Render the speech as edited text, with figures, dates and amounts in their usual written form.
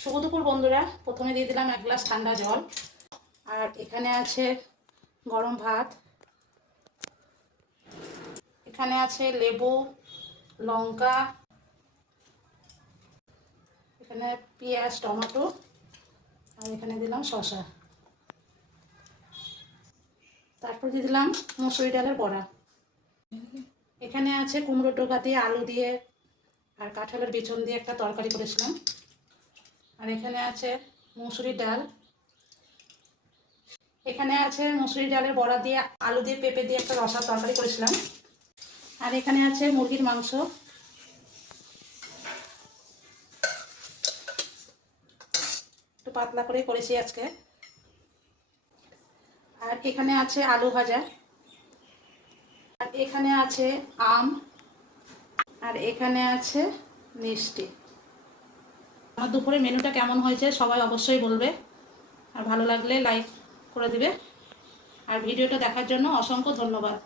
শুভ দুপুর বন্ধুরা। প্রথমে দিয়ে দিলাম 1 গ্লাস ঠান্ডা জল, আর এখানে আছে গরম ভাত, এখানে আছে লেবু, লঙ্কা, এখানে পেঁয়াজ, টমেটো, আর এখানে দিলাম শসা। তারপর দিয়ে দিলাম মুসুরি ডালের বড়া। এখানে আছে কুমড়ো টোকা দিয়ে, আলু দিয়ে আর কাঁঠালের বিচন দিয়ে একটা তরকারি করেছিলাম। আর এখানে আছে মুসুরির ডাল, এখানে আছে মুসুরি ডালের বড়া দিয়ে, আলু দিয়ে, পেঁপে দিয়ে একটা রসার তরকারি করেছিলাম। আর এখানে আছে মুরগির মাংস, একটু পাতলা করে করেছি আজকে। আর এখানে আছে আলু ভাজা, আর এখানে আছে আম, আর এখানে আছে মিষ্টি। আমার দুপুরে মেনুটা কেমন হয়েছে সবাই অবশ্যই বলবে, আর ভালো লাগলে লাইক করে দিবে। আর ভিডিওটা দেখার জন্য অসংখ্য ধন্যবাদ।